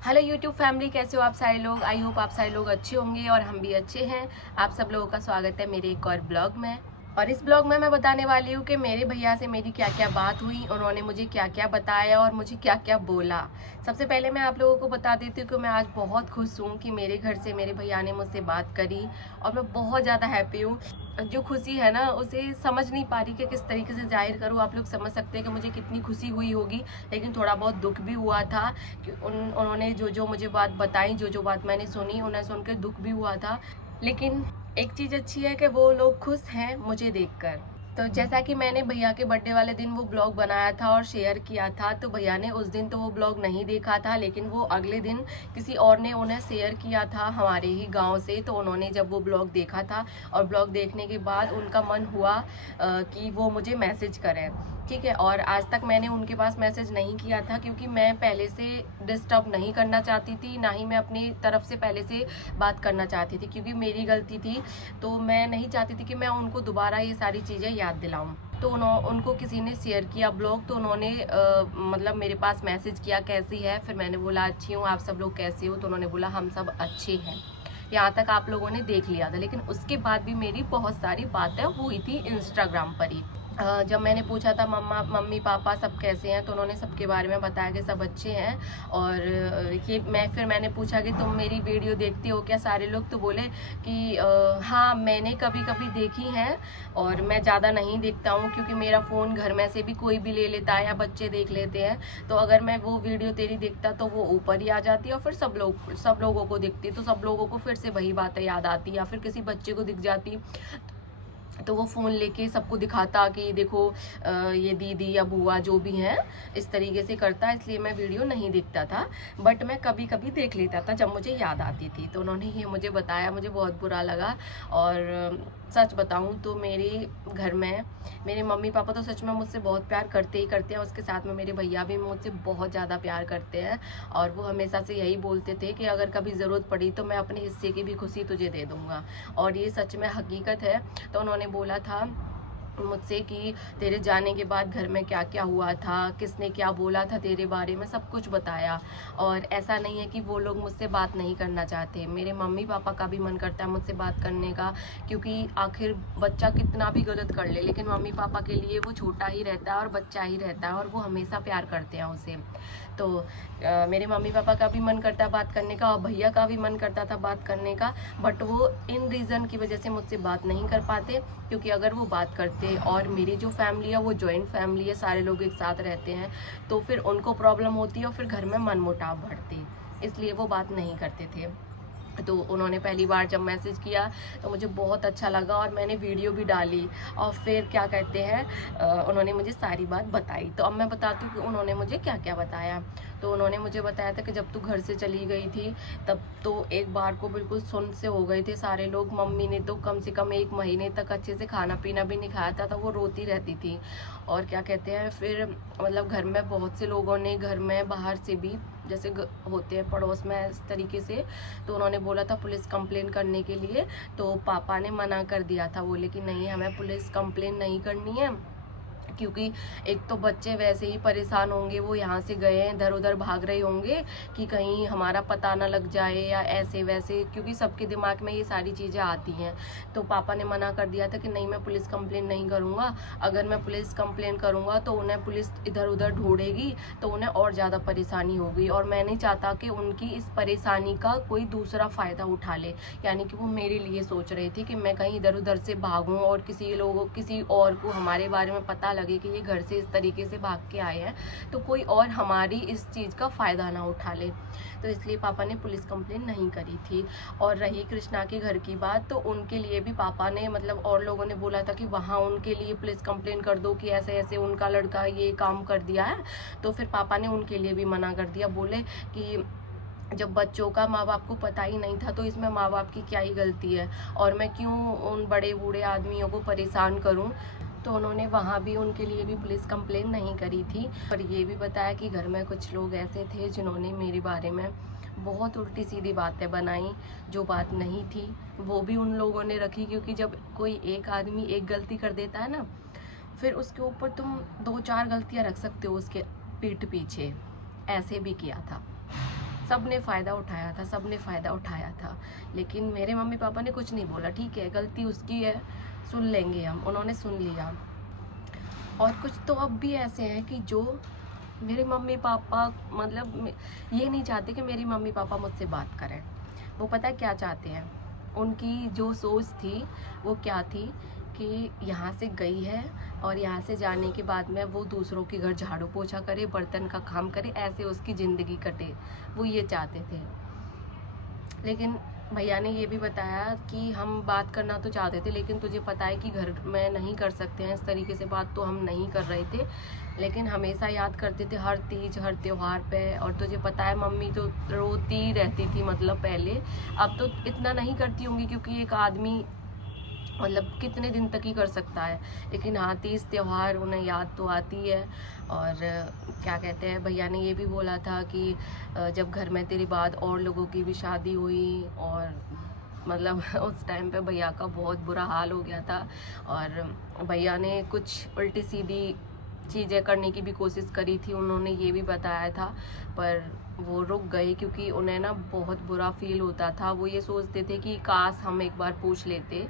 Hello YouTube family, कैसे हो आप सारे लोग। आई होप आप सारे लोग अच्छे होंगे और हम भी अच्छे हैं। आप सब लोगों का स्वागत है मेरे एक और ब्लॉग में। और इस ब्लॉग में मैं बताने वाली हूँ कि मेरे भैया से मेरी क्या क्या बात हुई, उन्होंने मुझे क्या क्या बताया और मुझे क्या क्या बोला। सबसे पहले मैं आप लोगों को बता देती हूँ कि मैं आज बहुत खुश हूँ कि मेरे घर से मेरे भैया ने मुझसे बात करी और मैं बहुत ज़्यादा हैप्पी हूँ। जो खुशी है ना, उसे समझ नहीं पा रही कि किस तरीके से जाहिर करूँ। आप लोग समझ सकते हैं कि मुझे कितनी खुशी हुई होगी, लेकिन थोड़ा बहुत दुख भी हुआ था कि उन्होंने जो जो मुझे बात बताई, जो जो बात मैंने सुनी, उन्हें सुनकर दुख भी हुआ था। लेकिन एक चीज़ अच्छी है कि वो लोग खुश हैं मुझे देखकर। तो जैसा कि मैंने भैया के बर्थडे वाले दिन वो ब्लॉग बनाया था और शेयर किया था, तो भैया ने उस दिन तो वो ब्लॉग नहीं देखा था, लेकिन वो अगले दिन किसी और ने उन्हें शेयर किया था हमारे ही गांव से। तो उन्होंने जब वो ब्लॉग देखा था और ब्लॉग देखने के बाद उनका मन हुआ कि वो मुझे मैसेज करें, ठीक है। और आज तक मैंने उनके पास मैसेज नहीं किया था, क्योंकि मैं पहले से डिस्टर्ब नहीं करना चाहती थी, ना ही मैं अपनी तरफ से पहले से बात करना चाहती थी, क्योंकि मेरी गलती थी। तो मैं नहीं चाहती थी कि मैं उनको दोबारा ये सारी चीज़ें याद दिलाऊं। तो उनको किसी ने शेयर किया ब्लॉग, तो उन्होंने मतलब मेरे पास मैसेज किया कैसी है। फिर मैंने बोला अच्छी हूँ, आप सब लोग कैसे हो। तो उन्होंने बोला हम सब अच्छे हैं। यहाँ तक आप लोगों ने देख लिया था, लेकिन उसके बाद भी मेरी बहुत सारी बातें हुई थी इंस्टाग्राम पर ही। जब मैंने पूछा था मम्मी पापा सब कैसे हैं, तो उन्होंने सबके बारे में बताया कि सब अच्छे हैं। और ये फिर मैंने पूछा कि तुम मेरी वीडियो देखते हो क्या सारे लोग। तो बोले कि हाँ, मैंने कभी कभी देखी हैं और मैं ज़्यादा नहीं देखता हूँ, क्योंकि मेरा फ़ोन घर में से भी कोई भी ले लेता है या बच्चे देख लेते हैं। तो अगर मैं वो वीडियो तेरी देखता तो वो ऊपर ही आ जाती और फिर सब लोगों को दिखती, तो सब लोगों को फिर से वही बातें याद आती, या फिर किसी बच्चे को दिख जाती तो वो फ़ोन लेके सबको दिखाता कि देखो ये दीदी या बुआ जो भी हैं इस तरीके से करता। इसलिए मैं वीडियो नहीं देखता था, बट मैं कभी कभी देख लेता था जब मुझे याद आती थी। तो उन्होंने ये मुझे बताया, मुझे बहुत बुरा लगा। और सच बताऊं तो मेरे घर में मेरे मम्मी पापा तो सच में मुझसे बहुत प्यार करते ही करते हैं, उसके साथ में मेरे भैया भी मुझसे बहुत ज़्यादा प्यार करते हैं। और वो हमेशा से यही बोलते थे कि अगर कभी ज़रूरत पड़ी तो मैं अपने हिस्से की भी खुशी तुझे दे दूँगा, और ये सच में हकीकत है। तो उन्होंने बोला था मुझसे कि तेरे जाने के बाद घर में क्या क्या हुआ था, किसने क्या बोला था तेरे बारे में, सब कुछ बताया। और ऐसा नहीं है कि वो लोग मुझसे बात नहीं करना चाहते, मेरे मम्मी पापा का भी मन करता है मुझसे बात करने का, क्योंकि आखिर बच्चा कितना भी गलत कर ले, लेकिन मम्मी पापा के लिए वो छोटा ही रहता है और बच्चा ही रहता है, और वो हमेशा प्यार करते हैं उसे। तो मेरे मम्मी पापा का भी मन करता है बात करने का, और भैया का भी मन करता था बात करने का, बट वो इन रीज़न की वजह से मुझसे बात नहीं कर पाते। क्योंकि अगर वो बात करते और मेरी जो फैमिली है वो जॉइंट फैमिली है, सारे लोग एक साथ रहते हैं, तो फिर उनको प्रॉब्लम होती है और फिर घर में मनमुटाव बढ़ती, इसलिए वो बात नहीं करते थे। तो उन्होंने पहली बार जब मैसेज किया तो मुझे बहुत अच्छा लगा और मैंने वीडियो भी डाली। और फिर क्या कहते हैं, उन्होंने मुझे सारी बात बताई। तो अब मैं बताती हूँ कि उन्होंने मुझे क्या क्या बताया। तो उन्होंने मुझे बताया था कि जब तू घर से चली गई थी तब तो एक बार को बिल्कुल सुन्न से हो गए थे सारे लोग। मम्मी ने तो कम से कम 1 महीने तक अच्छे से खाना पीना भी नहीं खाया था, तो वो रोती रहती थी। और क्या कहते हैं, फिर मतलब घर में बहुत से लोगों ने, घर में बाहर से भी जैसे होते हैं पड़ोस में इस तरीके से, तो उन्होंने बोला था पुलिस कंप्लेन करने के लिए। तो पापा ने मना कर दिया था, बोले कि नहीं, हमें पुलिस कंप्लेन नहीं करनी है, क्योंकि एक तो बच्चे वैसे ही परेशान होंगे, वो यहाँ से गए हैं इधर उधर भाग रहे होंगे कि कहीं हमारा पता ना लग जाए या ऐसे वैसे, क्योंकि सबके दिमाग में ये सारी चीज़ें आती हैं। तो पापा ने मना कर दिया था कि नहीं, मैं पुलिस कंप्लेन नहीं करूँगा। अगर मैं पुलिस कंप्लेन करूँगा तो उन्हें पुलिस इधर उधर ढूंढेगी, तो उन्हें और ज़्यादा परेशानी होगी, और मैं नहीं चाहता कि उनकी इस परेशानी का कोई दूसरा फ़ायदा उठा ले। यानी कि वो मेरे लिए सोच रही थी कि मैं कहीं इधर उधर से भागूँ और किसी और को हमारे बारे में पता लगे कि ये घर से इस तरीके से भाग के आए हैं, तो कोई और हमारी इस चीज़ का फ़ायदा ना उठा ले। तो इसलिए पापा ने पुलिस कंप्लेन नहीं करी थी। और रही कृष्णा के घर की बात, तो उनके लिए भी पापा ने, मतलब और लोगों ने बोला था कि वहाँ उनके लिए पुलिस कंप्लेन कर दो कि ऐसे ऐसे उनका लड़का ये काम कर दिया है। तो फिर पापा ने उनके लिए भी मना कर दिया, बोले कि जब बच्चों का माँ बाप को पता ही नहीं था तो इसमें माँ बाप की क्या ही गलती है, और मैं क्यों उन बड़े बूढ़े आदमियों को परेशान करूं। तो उन्होंने वहाँ भी उनके लिए भी पुलिस कंप्लेन नहीं करी थी। और ये भी बताया कि घर में कुछ लोग ऐसे थे जिन्होंने मेरे बारे में बहुत उल्टी सीधी बातें बनाई, जो बात नहीं थी वो भी उन लोगों ने रखी। क्योंकि जब कोई एक आदमी एक गलती कर देता है ना, फिर उसके ऊपर तुम 2-4 गलतियाँ रख सकते हो उसके पीठ पीछे। ऐसे भी किया था, सब ने फ़ायदा उठाया था, सब ने फ़ायदा उठाया था, लेकिन मेरे मम्मी पापा ने कुछ नहीं बोला। ठीक है, गलती उसकी है, सुन लेंगे हम, उन्होंने सुन लिया। और कुछ तो अब भी ऐसे हैं कि जो मेरे मम्मी पापा मतलब ये नहीं चाहते कि मेरी मम्मी पापा मुझसे बात करें। वो पता है क्या चाहते हैं? उनकी जो सोच थी वो क्या थी कि यहाँ से गई है और यहाँ से जाने के बाद में वो दूसरों के घर झाड़ू पोछा करे, बर्तन का काम करे, ऐसे उसकी ज़िंदगी कटे। वो ये चाहते थे। लेकिन भैया ने ये भी बताया कि हम बात करना तो चाहते थे, लेकिन तुझे पता है कि घर में नहीं कर सकते हैं इस तरीके से बात, तो हम नहीं कर रहे थे। लेकिन हमेशा याद करते थे हर तीज हर त्योहार पे। और तुझे पता है मम्मी तो रोती रहती थी, मतलब पहले। अब तो इतना नहीं करती होंगी, क्योंकि एक आदमी मतलब कितने दिन तक ही कर सकता है। लेकिन हाँ, तीज त्योहार उन्हें याद तो आती है। और क्या कहते हैं, भैया ने ये भी बोला था कि जब घर में तेरे बाद और लोगों की भी शादी हुई, और मतलब उस टाइम पे भैया का बहुत बुरा हाल हो गया था। और भैया ने कुछ उल्टी सीधी चीज़ें करने की भी कोशिश करी थी, उन्होंने ये भी बताया था, पर वो रुक गए क्योंकि उन्हें ना बहुत बुरा फील होता था। वो ये सोचते थे कि काश हम एक बार पूछ लेते।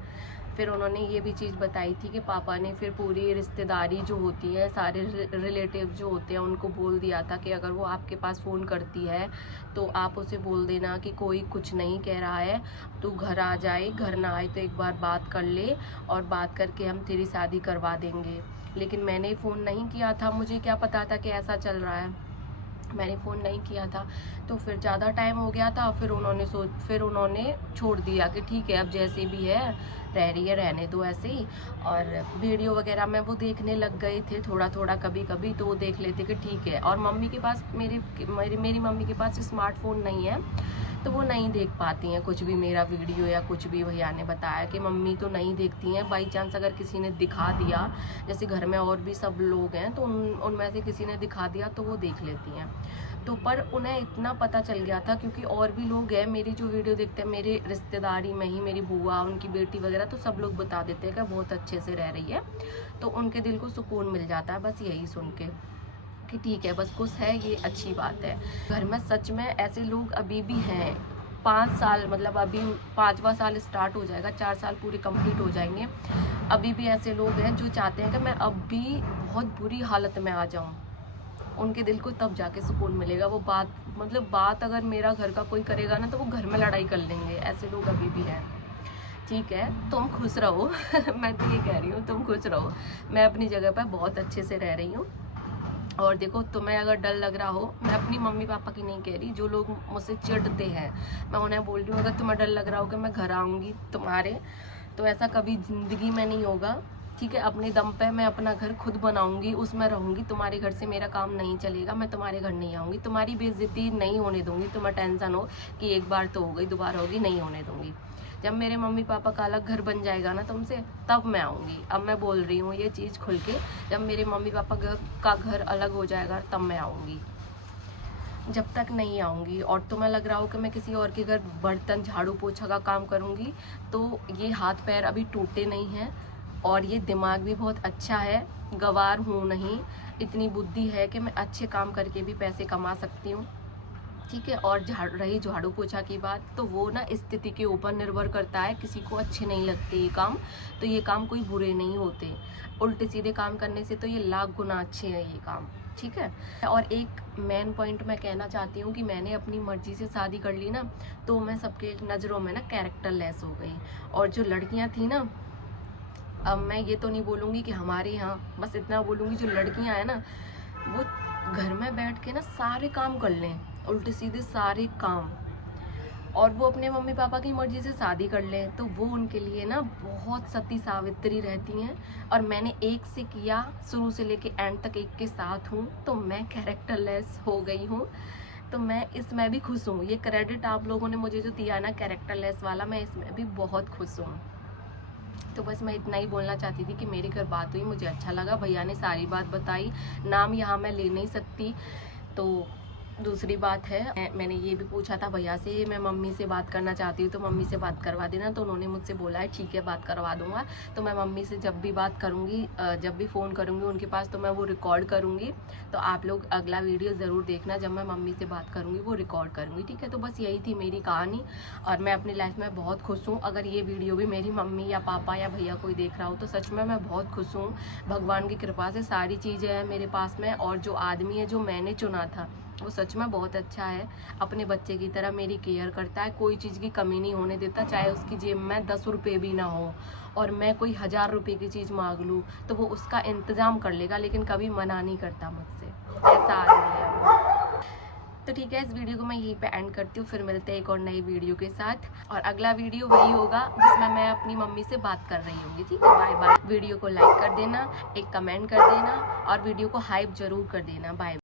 फिर उन्होंने ये भी चीज़ बताई थी कि पापा ने फिर पूरी रिश्तेदारी जो होती है, सारे रिलेटिव जो होते हैं, उनको बोल दिया था कि अगर वो आपके पास फ़ोन करती है तो आप उसे बोल देना कि कोई कुछ नहीं कह रहा है, तू घर आ जाए, घर ना आए तो एक बार बात कर ले, और बात करके हम तेरी शादी करवा देंगे। लेकिन मैंने फ़ोन नहीं किया था, मुझे क्या पता था कि ऐसा चल रहा है, मैंने फ़ोन नहीं किया था। तो फिर ज़्यादा टाइम हो गया था, फिर उन्होंने छोड़ दिया कि ठीक है, अब जैसे भी है रह रही है, रहने दो ऐसे ही। और वीडियो वगैरह में वो देखने लग गए थे थोड़ा थोड़ा, कभी कभी तो वो देख लेते कि ठीक है। और मम्मी के पास मेरी मम्मी के पास स्मार्टफोन नहीं है, तो वो नहीं देख पाती हैं कुछ भी, मेरा वीडियो या कुछ भी। भैया ने बताया कि मम्मी तो नहीं देखती हैं, बाई चांस अगर किसी ने दिखा दिया, जैसे घर में और भी सब लोग हैं तो उनमें से किसी ने दिखा दिया तो वो देख लेती हैं। तो पर उन्हें इतना पता चल गया था, क्योंकि और भी लोग हैं मेरी जो वीडियो देखते हैं, मेरे रिश्तेदारी में ही मेरी बुआ, उनकी बेटी वगैरह, तो सब लोग बता देते हैं कि बहुत अच्छे से रह रही है। तो उनके दिल को सुकून मिल जाता है बस यही सुन के कि ठीक है, बस खुश है, ये अच्छी बात है। घर में सच में ऐसे लोग अभी भी हैं। 5 साल, मतलब अभी 5वां साल स्टार्ट हो जाएगा, 4 साल पूरे कंप्लीट हो जाएंगे, अभी भी ऐसे लोग हैं जो चाहते हैं कि मैं अब भी बहुत बुरी हालत में आ जाऊं। उनके दिल को तब जाके सुकून मिलेगा। वो बात अगर मेरा घर का कोई करेगा ना, तो वो घर में लड़ाई कर लेंगे। ऐसे लोग अभी भी हैं। ठीक है, तुम खुश रहो मैं तो ये कह रही हूँ, तुम खुश रहो। मैं अपनी जगह पर बहुत अच्छे से रह रही हूँ। और देखो, तुम्हें अगर डर लग रहा हो, मैं अपनी मम्मी पापा की नहीं कह रही, जो लोग मुझसे चिढ़ते हैं, मैं उन्हें बोल रही हूँ, अगर तुम्हें डर लग रहा हो कि मैं घर आऊँगी तुम्हारे, तो ऐसा कभी ज़िंदगी में नहीं होगा। ठीक है, अपने दम पे मैं अपना घर खुद बनाऊंगी, उसमें रहूंगी। तुम्हारे घर से मेरा काम नहीं चलेगा, मैं तुम्हारे घर नहीं आऊँगी, तुम्हारी बेइज्जती नहीं होने दूंगी। तुम्हें टेंशन हो कि एक बार तो हो गई, दोबारा होगी, नहीं होने दूंगी। जब मेरे मम्मी पापा का अलग घर बन जाएगा ना तुमसे, तब मैं आऊँगी। अब मैं बोल रही हूँ ये चीज़ खुल के, जब मेरे मम्मी पापा का घर अलग हो जाएगा तब मैं आऊँगी, जब तक नहीं आऊँगी। और तुम्हें लग रहा हो कि मैं किसी और के घर बर्तन झाड़ू पोछा का काम करूँगी, तो ये हाथ पैर अभी टूटे नहीं हैं, और ये दिमाग भी बहुत अच्छा है, गंवार हूँ नहीं, इतनी बुद्धि है कि मैं अच्छे काम करके भी पैसे कमा सकती हूँ। ठीक है, और रही झाड़ू पोछा की बात, तो वो ना स्थिति के ऊपर निर्भर करता है। किसी को अच्छे नहीं लगते ये काम, तो ये काम कोई बुरे नहीं होते। उल्टे सीधे काम करने से तो ये लाख गुना अच्छे हैं ये काम। ठीक है, और एक मेन पॉइंट मैं कहना चाहती हूँ कि मैंने अपनी मर्जी से शादी कर ली ना, तो मैं सबके नज़रों में ना कैरेक्टर लेस हो गई। और जो लड़कियाँ थी ना, अब मैं ये तो नहीं बोलूँगी कि हमारे यहाँ, बस इतना बोलूँगी जो लड़कियाँ हैं ना, वो घर में बैठ के ना सारे काम कर लें, उल्टे सीधे सारे काम, और वो अपने मम्मी पापा की मर्जी से शादी कर लें, तो वो उनके लिए ना बहुत सती सावित्री रहती हैं। और मैंने एक से किया, शुरू से लेके एंड तक एक के साथ हूँ, तो मैं कैरेक्टरलेस हो गई हूँ। तो मैं इसमें भी खुश हूँ। ये क्रेडिट आप लोगों ने मुझे जो दिया ना कैरेक्टरलेस वाला, मैं इसमें भी बहुत खुश हूँ। तो बस मैं इतना ही बोलना चाहती थी कि मेरे घर बात हुई, मुझे अच्छा लगा, भैया ने सारी बात बताई। नाम यहाँ मैं ले नहीं सकती, तो दूसरी बात है, मैंने ये भी पूछा था भैया से, मैं मम्मी से बात करना चाहती हूँ तो मम्मी से बात करवा देना, तो उन्होंने मुझसे बोला है ठीक है बात करवा दूंगा। तो मैं मम्मी से जब भी बात करूँगी, जब भी फ़ोन करूँगी उनके पास, तो मैं वो रिकॉर्ड करूँगी। तो आप लोग अगला वीडियो ज़रूर देखना, जब मैं मम्मी से बात करूँगी वो रिकॉर्ड करूँगी, ठीक है। तो बस यही थी मेरी कहानी और मैं अपनी लाइफ में बहुत खुश हूँ। अगर ये वीडियो भी मेरी मम्मी या पापा या भैया कोई देख रहा हो तो सच में मैं बहुत खुश हूँ। भगवान की कृपा से सारी चीज़ें हैं मेरे पास में, और जो आदमी है जो मैंने चुना था वो सच में बहुत अच्छा है। अपने बच्चे की तरह मेरी केयर करता है, कोई चीज़ की कमी नहीं होने देता, चाहे उसकी जेब में 10 रुपये भी ना हो और मैं कोई 1000 रुपये की चीज़ मांग लूँ तो वो उसका इंतज़ाम कर लेगा, लेकिन कभी मना नहीं करता मुझसे। ऐसा आदमी है वो। तो ठीक है, इस वीडियो को मैं यहीं पे एंड करती हूँ, फिर मिलते हैं एक और नई वीडियो के साथ। और अगला वीडियो वही होगा जिसमें मैं अपनी मम्मी से बात कर रही होंगी, ठीक है। Bye bye. वीडियो को लाइक कर देना, एक कमेंट कर देना और वीडियो को हाइप जरूर कर देना। बाय।